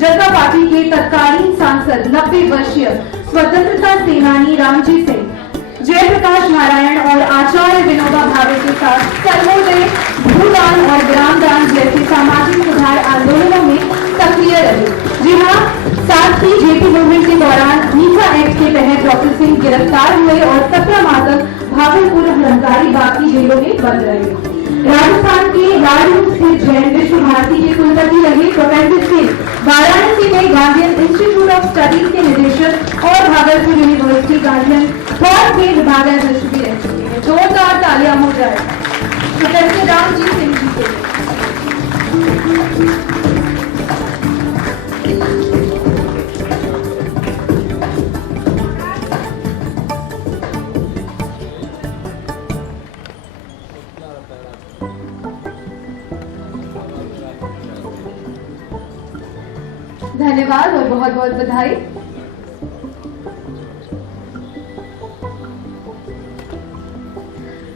जनता party के तत्कालीन सांसद 90 वर्षीय स्वतंत्रता सेनानी रामजी सिंह, जयप्रकाश नारायण और आचार्य विनोबा भावे के साथ सर्वोदय, भूदान और ग्रामदान जैसे सामाजिक सुधार आंदोलनों में सक्रिय रहे। जी हाँ, साथ ही जेपी मूवमेंट के दौरान मीठा एक्ट के तहत डॉक्टर सिंह गिरफ्तार हुए और 17 माह तक भागलपुर, हजारीबाग की जेलों में बंद रहे। राजस्थान के लालू स्थित जैन विश्व भारती के कुलपति रहे प्रोफेसर सिंह वाराणसी में गांधीयन इंस्टीट्यूट ऑफ स्टडीज के निदेशक और भागलपुर यूनिवर्सिटी गांधीयन थॉट के विभागाध्यक्ष भी रह चुके हैं। जोरदार तालियां हो जाए प्रोफेसर रामजी सिंह जी के लिए। धन्यवाद और बहुत बहुत बधाई।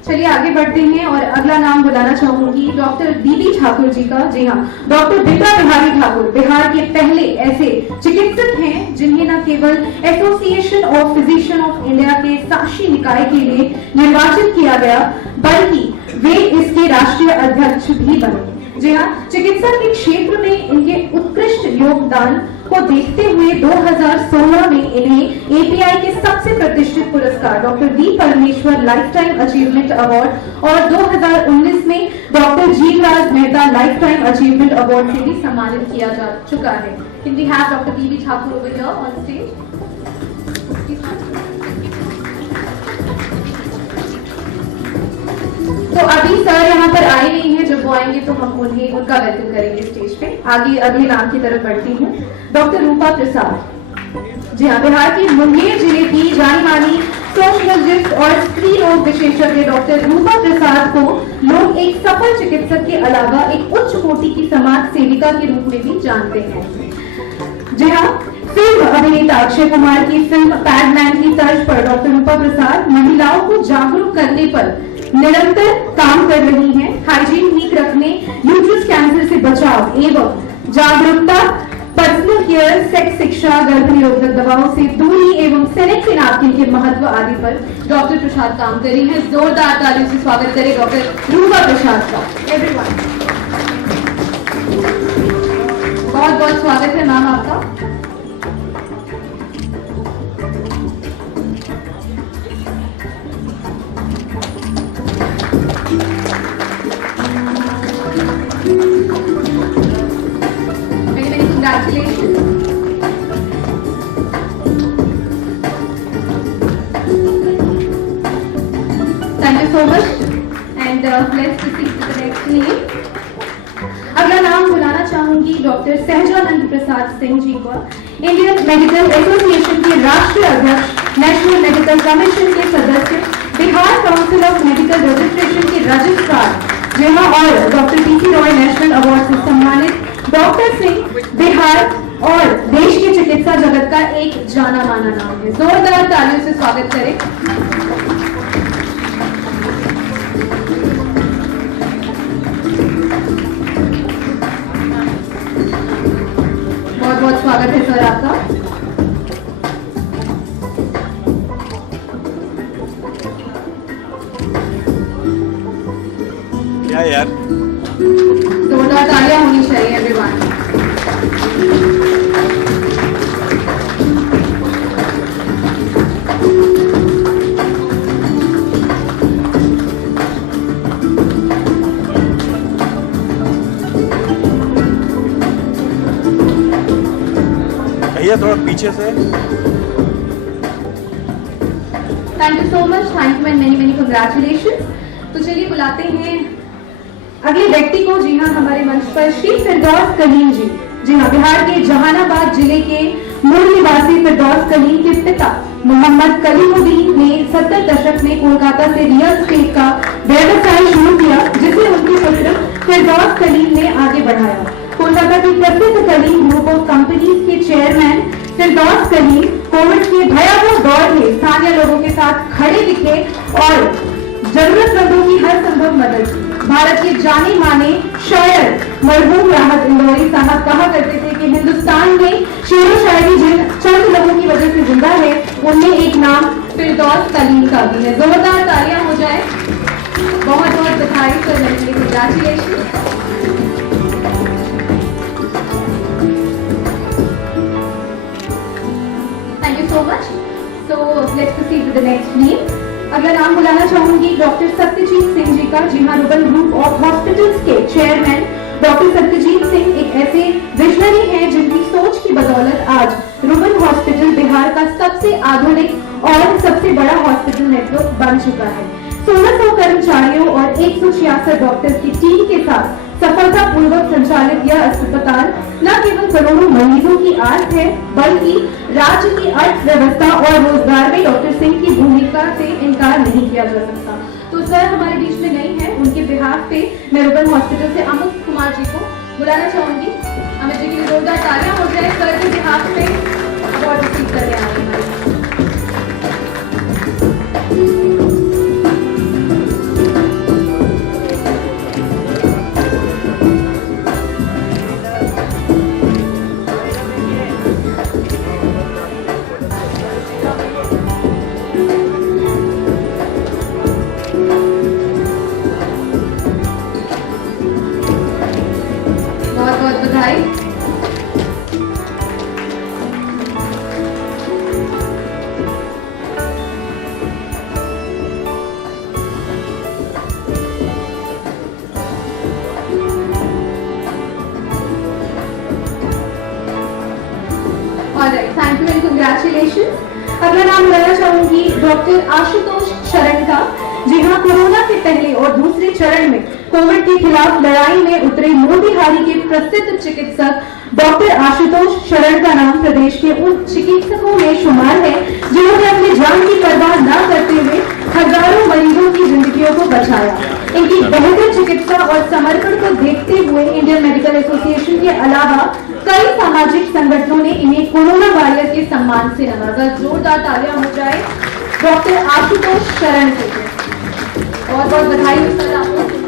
चलिए आगे बढ़ते हैं और अगला नाम बुलाना चाहूंगी डॉक्टर दीदी ठाकुर जी का। जी हाँ, डॉक्टर बिपला बिहारी ठाकुर बिहार के पहले ऐसे चिकित्सक हैं जिन्हें न केवल association of physician of India के शासी निकाय के लिए निर्वाचित किया गया, बल्कि वे इसके राष्ट्रीय अध्यक्ष भी बने। जी हाँ, चिकित्सा के क्षेत्र में इनके उत्कृष्ट योगदान को देखते हुए 2016 में इन्हें एपीआई के सबसे प्रतिष्ठित पुरस्कार doctor D Parameshwar lifetime achievement award और 2019 में doctor Jivraj Mehta lifetime achievement award से भी सम्मानित किया जा चुका है। Can we have Dr. D.V. Thakur over here on stage? तो अभी सर यहाँ पर आए नहीं हैं, जब वो आएंगे तो हम उनका वेलकम करेंगे स्टेज पे। आगे अगले नाम की तरफ बढ़ती हूँ, डॉक्टर रूपा प्रसाद। जी हाँ, बिहार के मुंगेर जिले की जानी मानी सोशियोलॉजिस्ट और स्त्री रोग विशेषज्ञ डॉक्टर रूपा प्रसाद को लोग एक सफल चिकित्सक के अलावा एक उच्च कोटि की समाज सेविका के रूप में भी जानते हैं। जी हाँ, फिल्म अभिनेता अक्षय कुमार की फिल्म पैडमैन की तर्ज पर डॉक्टर रूपा प्रसाद महिलाओं को जागरूक करने पर निरंतर काम कर रही हैं। हाइजीन ठीक रखने, यूट्रस कैंसर से बचाव एवं जागरूकता, पर्सनल केयर, सेक्स शिक्षा, गर्भ निरोधक दवाओं से दूरी एवं सेनेटरी नैपकिन के महत्व आदि पर डॉक्टर प्रसाद काम कर रही हैं। जोरदार तालियों से स्वागत करें डॉक्टर रूपा प्रसाद का। एवरीवन, बहुत बहुत स्वागत है मैम आपका। Congratulations. Thank you so much and let's proceed to the next name. अगला नाम बुलाना चाहूंगी डॉक्टर सहजानंद प्रसाद सिंह जी को। इंडियन मेडिकल एसोसिएशन के राष्ट्रीय अध्यक्ष, नेशनल मेडिकल कमीशन के सदस्य, Bihar council of medical registration के रजिस्ट्रार, जेमा और doctor PC Roy national award से सम्मानित डॉक्टर सिंह बिहार और देश के चिकित्सा जगत का एक जाना माना नाम है। जोरदार तालियों से स्वागत करें। बहुत बहुत स्वागत है सर आपका। क्या यार, जोरदार तालियां होनी चाहिए एवरीवन। भैया थोड़ा पीछे से। Thank you so much, thank you and many many congratulations. तो चलिए बुलाते हैं अगले व्यक्ति को। जी हाँ, हमारे मंच पर श्री फिरदौस कलीम जी। जी हाँ, बिहार के जहानाबाद जिले के मूल निवासी फिरदौस कलीम के पिता मोहम्मद कलीमुद्दीन ने 70 दशक में कोलकाता से रियल एस्टेट का व्यवसाय शुरू किया, जिसे उनके पुत्र फिरदौस कलीम ने आगे बढ़ाया। कोलकाता की प्रसिद्ध कलीम ग्रुप ऑफ कंपनीज के चेयरमैन फिरदौस कलीम कोविड के भयावह दौर में स्थानीय लोगों के साथ खड़े दिखे और जरूरतमंदों की हर संभव मदद की। भारत के जाने माने शायर मरहूम राहत इंदौरी साहब कहा करते थे कि हिंदुस्तान में शेरो शायरी जिन चंद लोगों की वजह से जिंदा है, उनमें एक नाम फिरदौस सलीम का भी है। जोरदार तालियां हो जाए। बहुत बहुत बधाई sir, congratulation. Thank you so much. So let's proceed to the next name. अगला नाम बुलाना चाहूंगी डॉक्टर सत्यजीत सिंह जी का। जी हाँ, रुबन ग्रुप ऑफ हॉस्पिटल्स के चेयरमैन डॉक्टर सत्यजीत सिंह एक ऐसे विजनरी हैं जिनकी सोच की बदौलत आज रुबन हॉस्पिटल बिहार का सबसे आधुनिक और सबसे बड़ा हॉस्पिटल नेटवर्क बन चुका है। 1600 कर्मचारियों और 166 डॉक्टर्स की टीम के साथ सफलतापूर्वक संचालित यह अस्पताल न केवल करोड़ों मरीजों की आस है, बल्कि राज्य की अर्थव्यवस्था और रोजगार में डॉक्टर सिंह की भूमिका से इनकार नहीं किया जा सकता। तो सर हमारे बीच में नहीं है, उनके बिहाफ पे मैं रुबन हॉस्पिटल से अमित कुमार जी को बुलाना चाहूंगी। अमित जी के लिए जोरदार तालियां हो जाए। सर के बिहाफ पे अवार्ड रिसीव करने आ रहे हैं। बहुत बहुत बधाई। Alright, thank you and congratulation. अगला नाम लेना चाहूंगी डॉक्टर आशुतोष शरण का। जी हाँ, कोरोना के पहले और दूसरे चरण में कोविड के खिलाफ लड़ाई में उतरे मोतिहारी के प्रसिद्ध चिकित्सक डॉक्टर आशुतोष शरण का नाम प्रदेश के उन चिकित्सकों में शुमार है जिन्होंने अपनी जान की परवाह न करते हुए हजारों मरीजों की जिंदगियों को बचाया। इनकी बेहतर चिकित्सा और समर्पण को देखते हुए इंडियन मेडिकल एसोसिएशन के अलावा कई सामाजिक संगठनों ने इन्हें कोरोना वॉरियर के सम्मान से नवाजा। जोरदार तालियां हो जाए डॉक्टर आशुतोष शरण के लिए। बहुत बहुत बधाई हो सर आपको।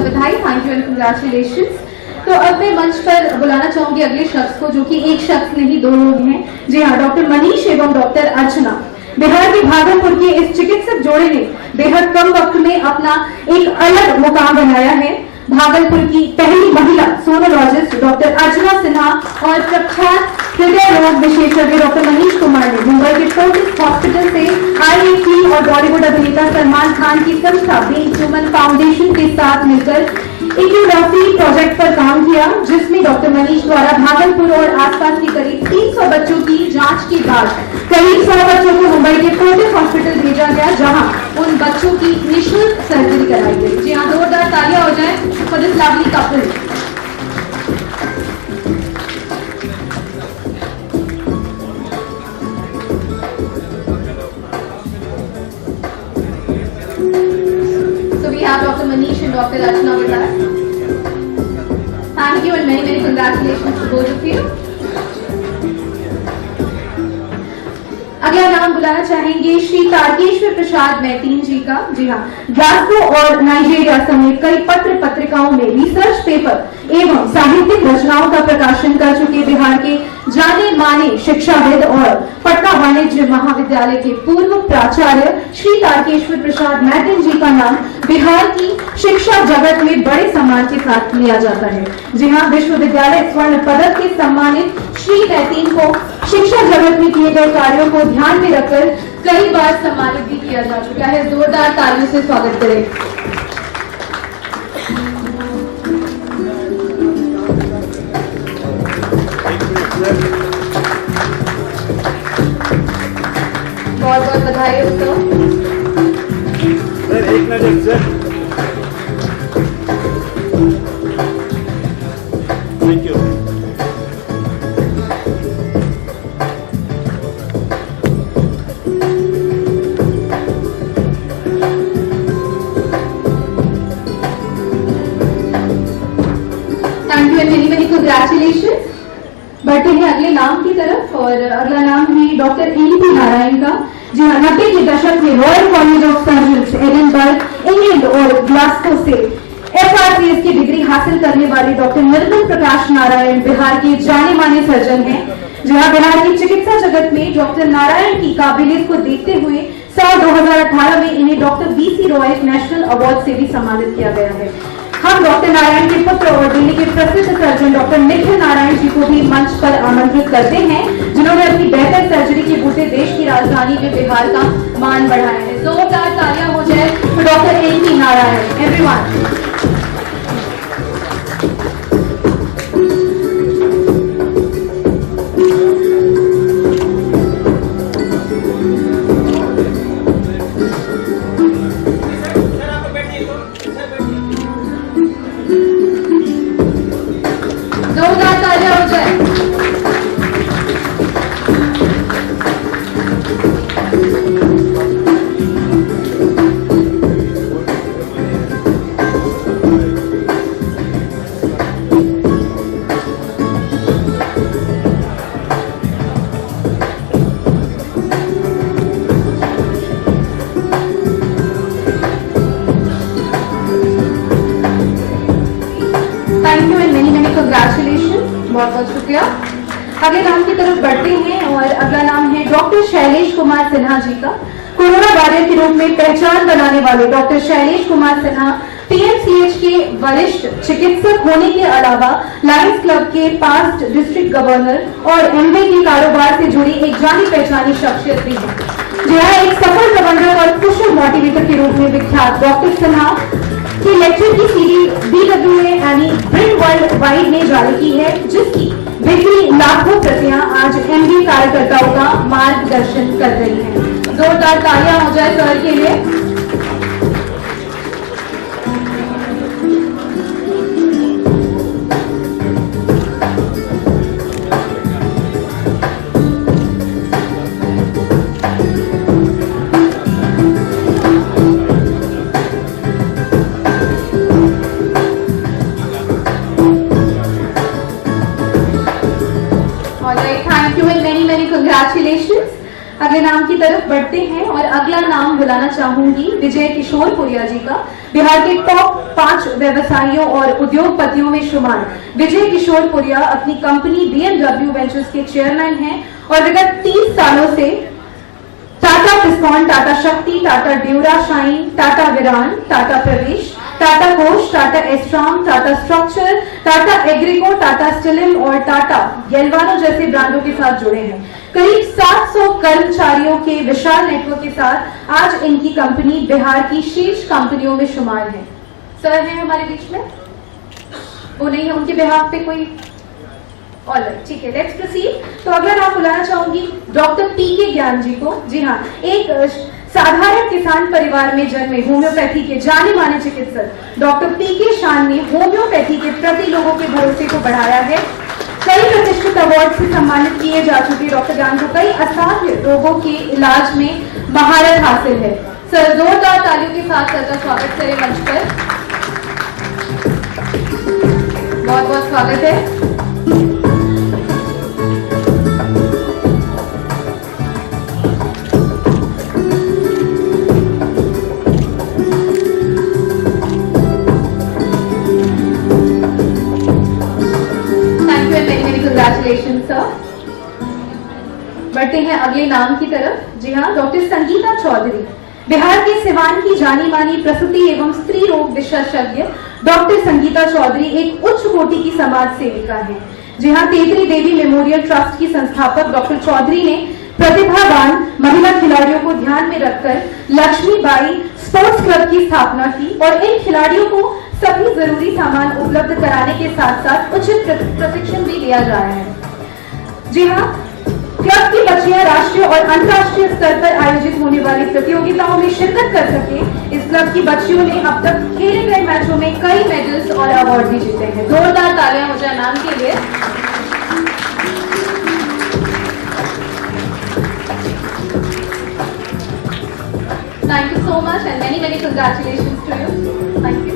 बधाई, थैंक यू एंड कंग्रेचुलेशंस। तो अब मैं मंच पर बुलाना चाहूंगी अगले शख्स को, जो कि एक शख्स नहीं दो लोग हैं। जी हाँ, डॉक्टर मनीष एवं डॉक्टर अर्चना। बिहार के भागलपुर के इस चिकित्सक जोड़े ने बेहद कम वक्त में अपना एक अलग मुकाम बनाया है। भागलपुर की पहली महिला सोनोलॉजिस्ट डॉक्टर अर्चना सिन्हा और प्रख्यात हृदय रोग विशेषज्ञ डॉक्टर मनीष कुमार ने मुंबई के फोर्टिस हॉस्पिटल से IIT और बॉलीवुड अभिनेता सलमान खान की संस्था बीइंग ह्यूमन फाउंडेशन के साथ मिलकर इक्यूलॉजी प्रोजेक्ट पर काम किया, जिसमें डॉक्टर मनीष द्वारा भागलपुर और आसपास के करीब 300 बच्चों की जांच के बाद करीब 100 बच्चों को मुंबई के फोर्टिस हॉस्पिटल भेजा गया, जहां उन बच्चों की निःशुल्क सर्जरी कराई गई। जी हाँ, जोरदार तालियां हो जाए for this lovely couple. Dr. Manish and Dr. Archana with us. Thank you and many, many congratulations to both of you. अगला नाम बुलाना चाहेंगे श्री तारकेश्वर प्रसाद मैतीन जी का। जी हाँ, ग्लासगो और नाइजीरिया समेत कई पत्र पत्रिकाओं में रिसर्च पेपर एवं साहित्यिक रचनाओं का प्रकाशन कर चुके बिहार के जाने माने शिक्षाविद और पटना वाणिज्य महाविद्यालय के पूर्व प्राचार्य श्री तारकेश्वर प्रसाद मैतीन जी का नाम बिहार की शिक्षा जगत में बड़े सम्मान के साथ लिया जाता है। जी हाँ, विश्वविद्यालय स्वर्ण पदक के सम्मानित श्री मैतीन को शिक्षा जगत में किए गए कार्यों को ध्यान में रखकर कई बार सम्मानित भी किया जा चुका है। जोरदार तालियों से स्वागत करें। बहुत बहुत बधाई हो सर। एक नजर सर, थैंक यू। बढ़ते हैं अगले नाम की तरफ और अगला नाम है डॉक्टर एनपी नारायण का। जी हाँ, 90 के दशक में royal college of surgeons Edinburgh England और ग्लासगो से FRCS की डिग्री हासिल करने वाले डॉक्टर निर्मल प्रकाश नारायण बिहार के जाने माने सर्जन हैं। जहां बिहार की चिकित्सा जगत में डॉक्टर नारायण की काबिलियत को देखते हुए साल 2018 में इन्हें doctor BC Roy national award से भी सम्मानित किया गया है। हम डॉक्टर नारायण के पुत्र और दिल्ली के प्रसिद्ध सर्जन डॉक्टर निखिल नारायण जी को भी मंच पर आमंत्रित करते हैं, जिन्होंने अपनी बेहतर सर्जरी के बूते देश की राजधानी में बिहार का मान बढ़ाया है। जोरदार तालियां हो जाए तो डॉक्टर एनपी नारायण। एवरीवन, जोरदार तालियां हो जाए। Thank you and many many congratulation. बहुत बहुत शुक्रिया। अगले नाम की तरफ बढ़ते हैं और अगला नाम है डॉक्टर शैलेश कुमार सिन्हा जी का। कोरोना वॉरियर के रूप में पहचान बनाने वाले डॉक्टर शैलेश कुमार सिन्हा PMCH के वरिष्ठ चिकित्सक होने के अलावा लायंस क्लब के पास्ट डिस्ट्रिक्ट गवर्नर और MBA के कारोबार से जुड़ी एक जानी पहचानी शख्सियत भी है। यह एक सफल प्रबंधक और कुशल मोटिवेटर के रूप में विख्यात डॉक्टर सिन्हा की लेक्चर की सीरीज BWA यानी ब्रिन वर्ल्ड वाइड ने जारी की है, जिसकी बिक्री लाखों प्रतियां आज MBA कार्यकर्ताओं का मार्गदर्शन कर रही हैं। जोरदार तालियां हो जाए सर के लिए। Thank you and many many congratulations. अगले नाम की तरफ बढ़ते हैं और अगला नाम बुलाना चाहूंगी विजय किशोर पुरिया जी का। बिहार के टॉप 5 व्यवसायियों और उद्योगपतियों में शुमार विजय किशोर पुरिया अपनी कंपनी BMW वेंचर्स के चेयरमैन हैं और विगत 30 सालों से टाटा टिस्कॉन, टाटा शक्ति, टाटा ड्यूरा शाइन, टाटा विरान, टाटा प्रवेश, टाटा कोश, टाटा एस्ट्रॉम, टाटा स्ट्रक्चर, टाटा एग्रीको, टाटा स्टिलिम और टाटा गेल्वानो जैसे ब्रांडों के साथ जुड़े हैं। करीब 700 कर्मचारियों के विशाल नेटवर्क के साथ आज इनकी कंपनी बिहार की शीर्ष कंपनियों में शुमार है। सर हैं हमारे बीच में? वो नहीं है, उनके बिहाफ पे कोई? ऑलराइट, ठीक है, लेट्स प्रोसीड। तो अगला नाम बुलाना चाहूंगी डॉक्टर PK ज्ञान जी को। जी हाँ, एक साधारण किसान परिवार में जन्मे होम्योपैथी के जाने माने चिकित्सक डॉक्टर PK शान ने होम्योपैथी के प्रति लोगों के भरोसे को बढ़ाया है। कई प्रतिष्ठित अवार्ड से सम्मानित किए जा चुके डॉक्टर ज्ञान को कई असाध्य रोगों के इलाज में महारत हासिल है। सर जोरदार तालियों के साथ सर का स्वागत करें मंच पर। बहुत बहुत स्वागत है। Congratulation sir. बढ़ते हैं अगले नाम की तरफ। जी हाँ, डॉक्टर संगीता चौधरी बिहार के सिवान की जानी मानी प्रसूति एवं स्त्री रोग विशेषज्ञ डॉक्टर संगीता चौधरी एक उच्च कोटि की समाज सेविका है। जी हाँ, तेतरी देवी मेमोरियल ट्रस्ट की संस्थापक डॉक्टर चौधरी ने प्रतिभावान महिला खिलाड़ियों को ध्यान में रखकर लक्ष्मीबाई स्पोर्ट्स क्लब की स्थापना की और इन खिलाड़ियों को सभी जरूरी सामान उपलब्ध कराने के साथ साथ उचित प्रशिक्षण भी दिया जा रहा है। जी हाँ, क्लब की बच्चियां राष्ट्रीय और अंतर्राष्ट्रीय स्तर पर आयोजित होने वाली प्रतियोगिताओं में शिरकत कर सके। इस क्लब की बच्चियों ने अब तक खेले गए मैचों में कई मेडल्स और अवार्ड भी जीते हैं। जोरदार तालियां हो जाए नाम के लिए। Thank you so much and many many congratulations to you. Thank you.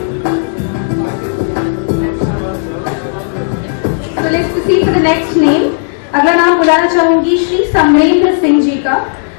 So let's proceed to the next name. अगला नाम बुलाना चाहूंगी श्री समरेंद्र सिंह जी का।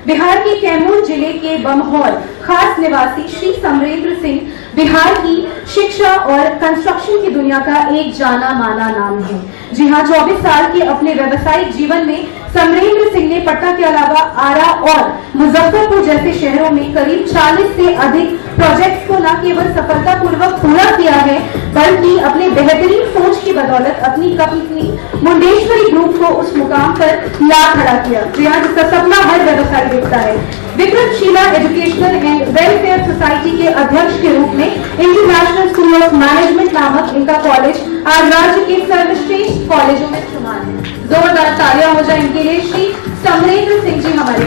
बिहार के कैमूर जिले के बमहौर खास निवासी श्री समरेंद्र सिंह बिहार की शिक्षा और कंस्ट्रक्शन की दुनिया का एक जाना माना नाम है। जी हाँ, 24 साल के अपने व्यावसायिक जीवन में समरेंद्र सिंह ने पटना के अलावा आरा और मुजफ्फरपुर जैसे शहरों में करीब 40 से अधिक प्रोजेक्ट्स को न केवल सफलतापूर्वक पूरा किया है, बल्कि अपने बेहतरीन सोच की बदौलत अपनी कंपनी मुंडेश्वरी ग्रुप को उस मुकाम पर ला खड़ा किया, जहाँ जिसका सपना हर व्यवसायी देखता है। Vikramshila educational and welfare society के अध्यक्ष के रूप में इंटरनेशनल स्कूल ऑफ मैनेजमेंट नामक इनका कॉलेज आज राज्य के सर्वश्रेष्ठ कॉलेजों में शुमार है। जोरदार तालियां हो जाए इनके लिए। श्री समरेंद्र सिंह जी हमारे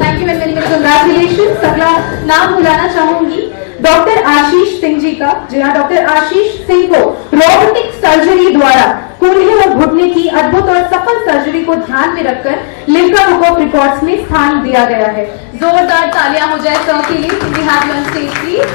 thank you and many many congratulation. अगला नाम बुलाना चाहूंगी डॉक्टर आशीष सिंह जी का। जी हाँ, डॉक्टर आशीष सिंह को रोबोटिक सर्जरी द्वारा कूल्हे और घुटने की अद्भुत और सफल सर्जरी को ध्यान में रखकर लिम्का बुक ऑफ रिकॉर्ड्स में स्थान दिया गया है। जोरदार तालियां हो जाए सर के लिए। We have you on stage, please.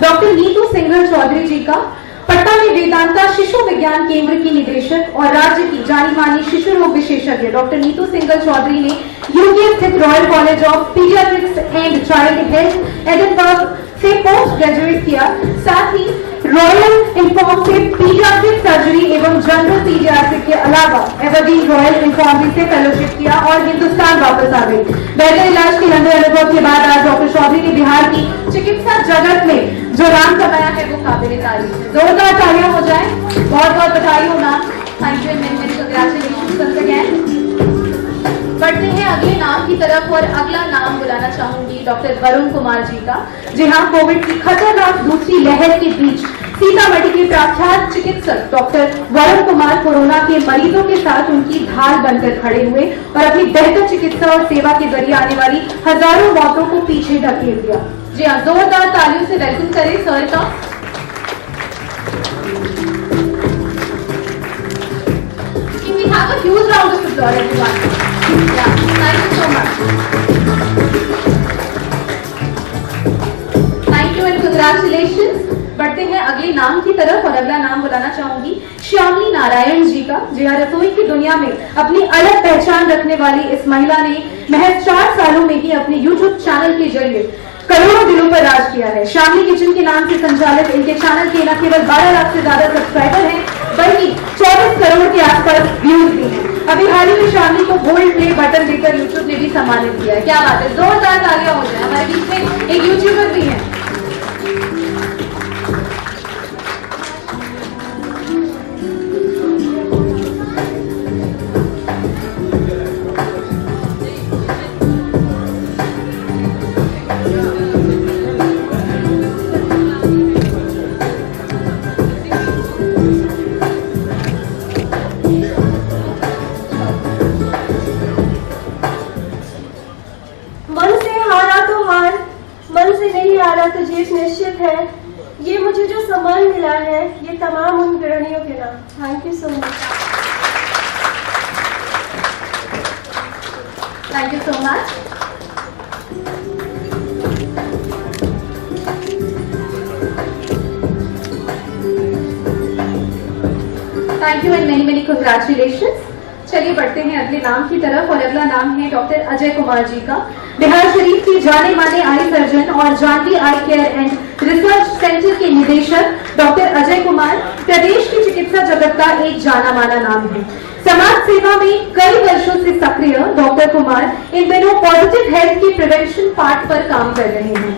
Doctor Neetu Singhal Chaudhary ji का। पटना में वेदांता शिशु विज्ञान केंद्र की निदेशक और राज्य की जानी मानी शिशु रोग विशेषज्ञ डॉक्टर नीतू सिंघल चौधरी ने यूके स्थित royal college of paediatrics and child health Edinburgh से पोस्ट ग्रेजुएट किया। साथ ही रॉयल इन्फॉर्म से पीडियाट्रिक सर्जरी एवं जनरल पीडियाट्रिक के अलावा एवरडीन रॉयल इन्फॉर्मरी से फेलोशिप किया और हिंदुस्तान वापस आ गई। बेहतर इलाज के लंबे अनुभव के बाद आज डॉक्टर चौधरी ने बिहार की चिकित्सा जगत में जो नाम कमाया है वो काबिल तारीफ है। जोरदार तालियां हो जाए। बहुत बहुत बधाई हो ma'am. Thank you and many congratulations once again. बढ़ते हैं अगले नाम की तरफ और अगला नाम बुलाना चाहूंगी डॉक्टर वरुण कुमार जी का। जी हाँ, कोविड की खतरनाक दूसरी लहर के बीच सीतामढ़ी के प्रख्यात चिकित्सक डॉक्टर वरुण कुमार कोरोना के मरीजों के साथ उनकी ढाल बनकर खड़े हुए और अपनी बेहतर चिकित्सा और सेवा के जरिए आने वाली हजारों मौतों को पीछे ढकेल दिया। जी हाँ, जोरदार तालियों से वेलकम करें सर का। Can we have a huge round of applause, everyone? Yeah, thank you so much. Thank you and congratulations. बढ़ते हैं अगले नाम की तरफ और अगला नाम बुलाना चाहूंगी श्यामली नारायण जी का। जी हाँ, रसोई की दुनिया में अपनी अलग पहचान रखने वाली इस महिला ने महज 4 सालों में ही अपने YouTube चैनल के जरिए करोड़ों दिलों पर राज किया है। श्यामली किचन के नाम से संचालित इनके चैनल के न केवल 12 लाख से ज्यादा सब्सक्राइबर हैं, बल्कि 24 करोड़ के आसपास व्यूज भी हैं। अभी हाल ही में श्यामली को गोल्ड प्ले बटन देकर यूट्यूब ने भी सम्मानित किया है। क्या बात है, जोरदार तालियां हो जाए। हमारे बीच में एक यूट्यूबर भी है। तो जीत निश्चित है। ये मुझे जो सम्मान मिला है ये तमाम उन गृहिणियों के नाम। Thank you so much. Thank you so much. Thank you and many many congratulations. चलिए बढ़ते हैं अगले नाम की तरफ और अगला नाम है डॉक्टर अजय कुमार जी का। बिहार शरीफ के जाने माने आई सर्जन और जानवी आई केयर एंड रिसर्च सेंटर के निदेशक डॉक्टर अजय कुमार प्रदेश की चिकित्सा जगत का एक जाना माना नाम है। समाज सेवा में कई वर्षों से सक्रिय डॉक्टर कुमार इन दिनों पॉजिटिव हेल्थ के प्रिवेंशन पार्ट पर काम कर रहे हैं।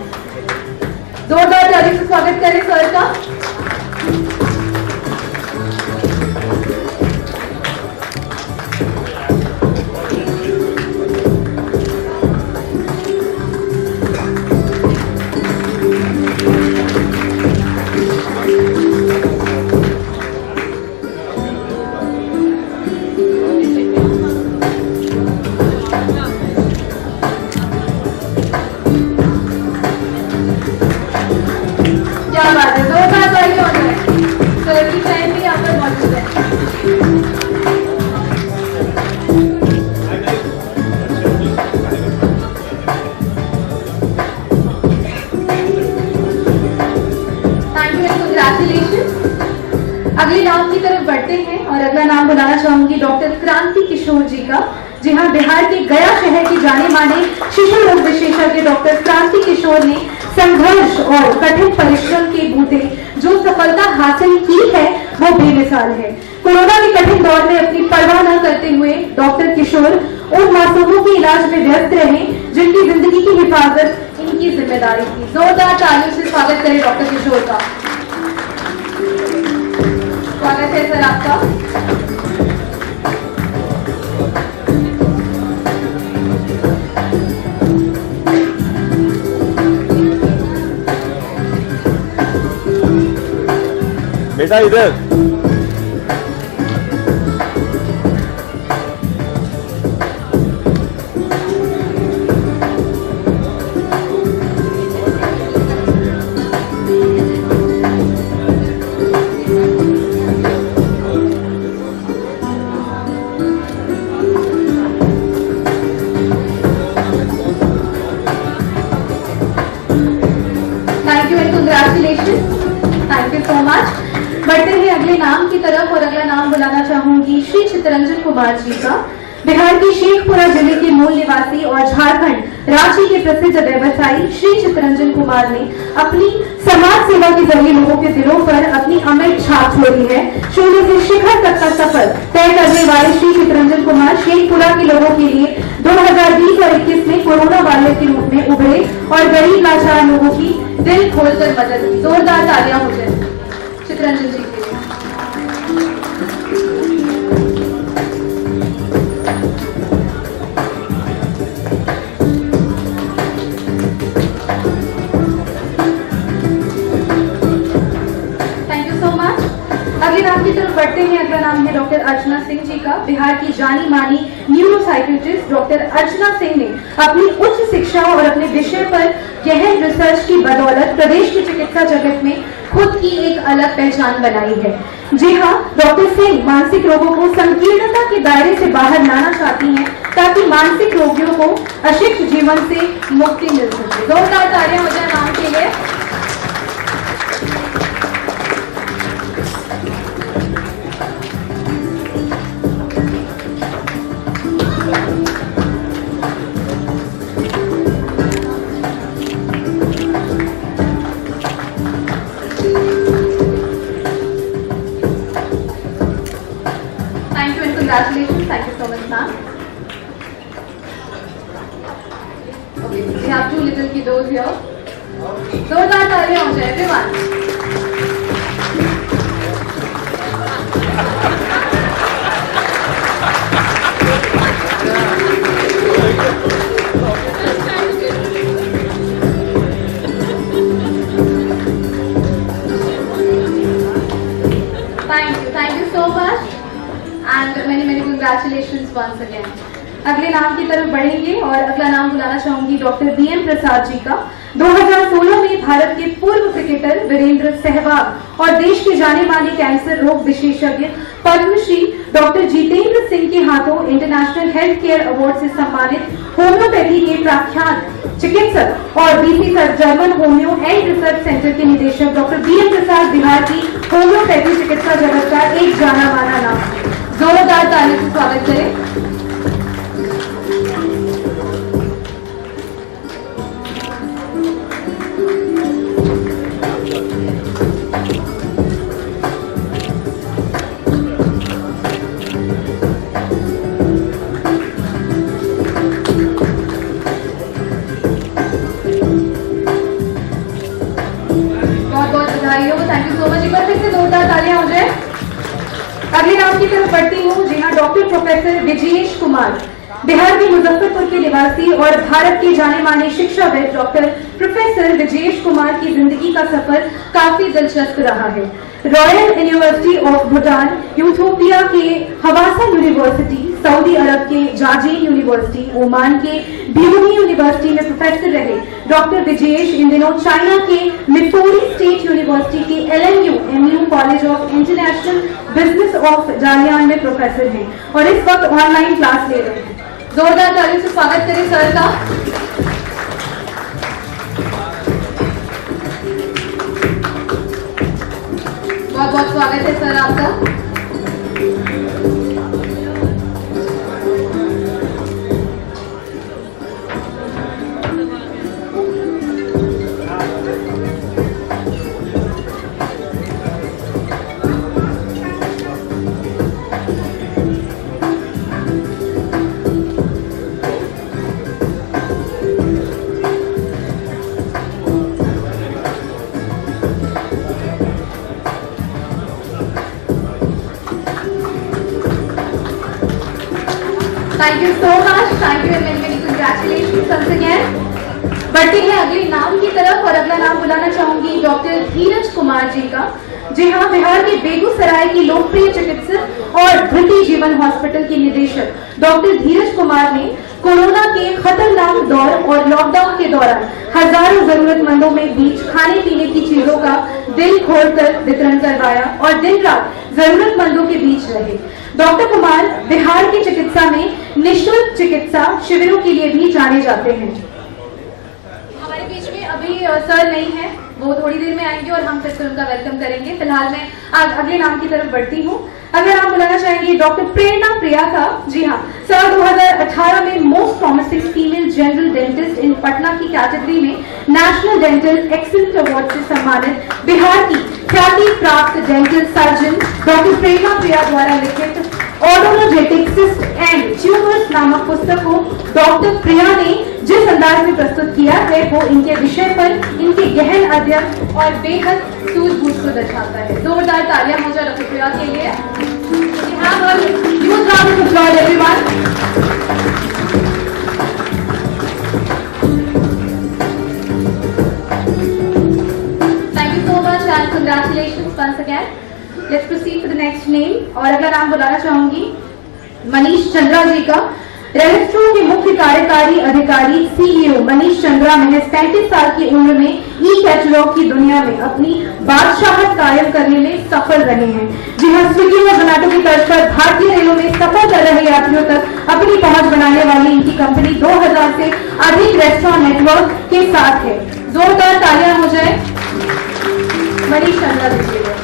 जोरदार तालियों से स्वागत करें सर का। चाहूंगी डॉक्टर क्रांति किशोर जी का। जी हाँ, बिहार के गया शहर की जाने माने शिशु रोग विशेषज्ञ डॉक्टर क्रांति किशोर ने संघर्ष और कठिन परिश्रम के बूते जो सफलता हासिल की है वो बेमिसाल है। कोरोना के कठिन दौर में अपनी परवाह न करते हुए डॉक्टर किशोर उन मासूमों के इलाज में व्यस्त रहे जिनकी जिंदगी की हिफाजत इनकी जिम्मेदारी थी। जोरदार तालियों से स्वागत करें डॉक्टर किशोर का। स्वागत है सर आपका। बेटा इधर। Thank you and congratulation. Thank you so much. बढ़ते हैं अगले नाम की तरफ और अगला नाम बुलाना चाहूंगी श्री चितरंजन कुमार जी का। बिहार के शेखपुरा जिले के मूल निवासी और झारखंड रांची के प्रसिद्ध व्यवसायी श्री चितरंजन कुमार ने अपनी समाज सेवा के जरिए लोगों के दिलों पर अपनी अमिट छाप छोड़ी है। शून्य से शिखर तक का सफर तय करने वाले श्री चितरंजन कुमार शेखपुरा के लोगों के लिए 2020 और 21 में कोरोना वॉरियर के रूप में उभरे और गरीब लाचार लोगों की दिल खोलकर मदद की। जोरदार तालियां हो जाए चितरंजन जी के लिए। Thank you so much. अगले नाम की तरफ बढ़ते हैं। अगला नाम है डॉक्टर अर्चना सिंह जी का। बिहार की जानी मानी न्यूरोसाइकियाट्रिस्ट डॉक्टर अर्चना सिंह ने अपनी उच्च शिक्षा और अपने विषय पर गहन रिसर्च की बदौलत प्रदेश की चिकित्सा जगत में खुद की एक अलग पहचान बनाई है। जी हाँ, डॉक्टर सिंह मानसिक रोगों को संकीर्णता के दायरे से बाहर लाना चाहती हैं ताकि मानसिक रोगियों को अशिष्ट जीवन से मुक्ति मिल सके। जोरदार तालियां हो जाए नाम के लिए। Thank you and congratulations. Thank you so much, ma'am. Okay, we have two little kiddos here. जोरदार तालियां हो जाए everyone. Thank you so much. And many congratulations once again. अगले नाम की तरफ बढ़ेंगे और अगला नाम बुलाना चाहूंगी डॉक्टर बीएम प्रसाद जी का। 2016 में भारत के पूर्व क्रिकेटर वीरेंद्र सहवाग और देश के जाने माने कैंसर रोग विशेषज्ञ पद्मश्री डॉक्टर जितेंद्र सिंह के हाथों इंटरनेशनल हेल्थ केयर अवार्ड से सम्मानित होम्योपैथी के प्रख्यात चिकित्सक और BC sir German homeo and research centre के निदेशक डॉक्टर बीएम प्रसाद बिहार की होम्योपैथी चिकित्सा जगत का एक जाना माना नाम है। जोरदार तालियों से स्वागत करें। Thank you so much. एक बार फिर से जोरदार तालियां हो जाए। अगले नाम की तरफ बढ़ती हूँ। जी हाँ, डॉक्टर प्रोफेसर विजयेश कुमार बिहार के मुजफ्फरपुर के निवासी और भारत के जाने माने शिक्षाविद डॉक्टर प्रोफेसर विजयेश कुमार की जिंदगी का सफर काफी दिलचस्प रहा है। Royal university of Bhutan, Ethiopia के हवासा यूनिवर्सिटी, सऊदी अरब के जाजीन यूनिवर्सिटी, ओमान के ब्यूनी यूनिवर्सिटी में प्रोफेसर रहे डॉक्टर विजयेश इन दिनों चाइना के मिटोरी स्टेट यूनिवर्सिटी के LMU MU college of international business of जालियान में प्रोफेसर हैं और इस वक्त ऑनलाइन क्लास ले रहे हैं। जोरदार तालियों से स्वागत करें सर का। बहुत बहुत स्वागत है सर आपका। Thank you so much. Thank you and many many congratulations once again. बढ़ते हैं अगले नाम की तरफ और अगला नाम बुलाना चाहूंगी डॉक्टर धीरज कुमार जी का। जी हाँ, बिहार के बेगूसराय की लोकप्रिय चिकित्सक और धृति जीवन हॉस्पिटल के निदेशक डॉक्टर धीरज कुमार ने कोरोना के खतरनाक दौर और लॉकडाउन के दौरान हजारों जरूरतमंदों में बीच खाने पीने की चीजों का दिल खोलकर वितरण करवाया और दिन रात जरूरतमंदों के बीच रहे। डॉक्टर कुमार बिहार की चिकित्सा में निःशुल्क चिकित्सा शिविरों के लिए भी जाने जाते हैं। हमारे बीच में अभी सर नहीं है, वो थोड़ी देर में आएंगे और हम फिर से उनका वेलकम करेंगे। फिलहाल मैं अगले नाम की तरफ बढ़ती हूँ। अगर आप बुलाना चाहेंगे डॉक्टर प्रेरणा प्रिया का। जी हाँ, साल 2018 में most promising female general dentist in Patna की कैटेगरी में नेशनल डेंटल एक्सीलेंट अवार्ड से सम्मानित बिहार की ख्याति प्राप्त डेंटल सर्जन डॉक्टर प्रेरणा प्रिया द्वारा लिखित ऑडोनोजेटिक सिस्ट एंड ट्यूमर्स नामक पुस्तक को डॉक्टर प्रिया ने जिस अंदाज में प्रस्तुत किया है वो इनके विषय पर इनके गहन अध्ययन और बेहद सूझबूझ को दर्शाता है। जोरदार तालियां हो जाए डॉक्टर प्रिया के लिए। Huge round of applause everyone. Thank you so much and congratulations once again. Let's proceed to the next name और अगला नाम बुलाना चाहूंगी मनीष चंद्रा जी का। रेजिस्ट्रो के मुख्य कार्यकारी अधिकारी सीईओ मनीष चंद्रा महज 35 साल की उम्र में ई कैटलॉग की दुनिया में अपनी बादशाहत कायम करने में सफल रहे हैं। जी हाँ, स्विगी और जोमैटो की तर्ज पर भारतीय रेलों में सफर कर रहे यात्रियों तक अपनी पहुंच बनाने वाली इनकी कंपनी 2000 से अधिक रेस्टोरेंट नेटवर्क के साथ है। जोरदार तालियां हो जाए मनीष चंद्रा जी के लिए।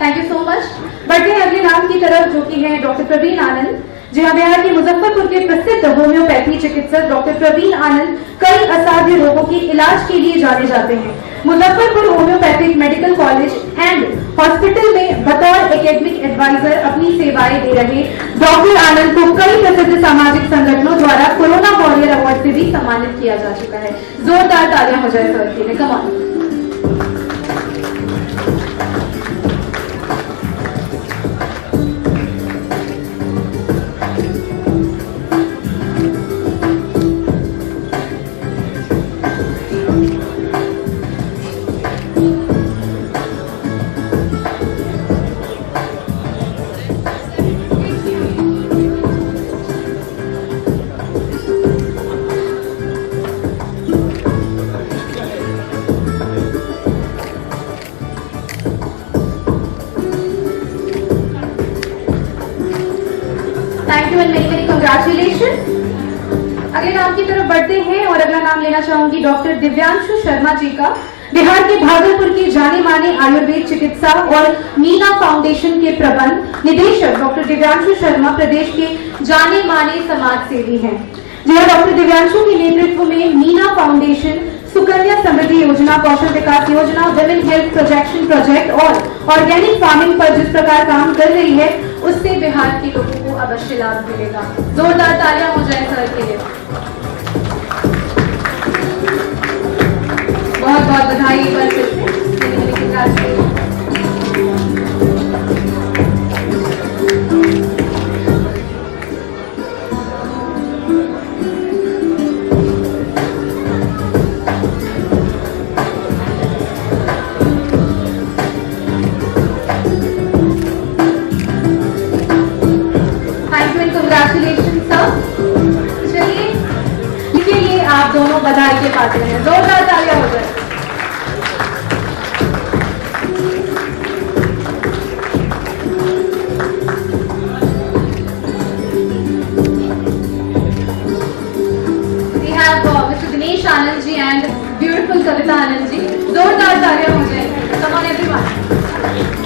Thank you so much. बढ़ते हैं अगले नाम की तरफ जो कि है डॉक्टर प्रवीण आनंद। जी हाँ, बिहार के मुजफ्फरपुर के प्रसिद्ध होम्योपैथी चिकित्सक डॉक्टर प्रवीण आनंद कई असाध्य रोगों के इलाज के लिए जाने जाते हैं। Muzaffarpur homeopathic medical college and hospital में बतौर एकेडमिक एडवाइजर अपनी सेवाएं दे रहे डॉक्टर आनंद को कई प्रसिद्ध सामाजिक संगठनों द्वारा कोरोना वॉरियर अवार्ड से भी सम्मानित किया जा चुका है। जोरदार तालियां हो जाए सर के लिए। Come on. Thank you and many many congratulations. अगले नाम की तरफ बढ़ते हैं और अगला नाम लेना चाहूंगी डॉक्टर दिव्यांशु शर्मा जी का। बिहार के भागलपुर के जाने माने आयुर्वेद चिकित्सा और मीना फाउंडेशन के प्रबंध निदेशक डॉक्टर दिव्यांशु शर्मा प्रदेश के जाने माने समाज सेवी हैं। जी हाँ, डॉक्टर दिव्यांशु के नेतृत्व में मीना फाउंडेशन सुकन्या समृद्धि योजना, कौशल विकास योजना, विमेन हेल्थ प्रोजेक्शन प्रोजेक्ट और ऑर्गेनिक फार्मिंग पर जिस प्रकार काम कर रही है उससे बिहार के लोगों को अवश्य लाभ मिलेगा। जोरदार तालियां हो जाए सर के लिए। बहुत बहुत बधाई एक बार फिर से। आप दोनों बधाई के पात्र हैं। जोरदार तालियां हो जाए। We have Mr. Dinesh Anand ji and beautiful Kavita Anand ji. जोरदार तालियां हो जाए। Come on everyone.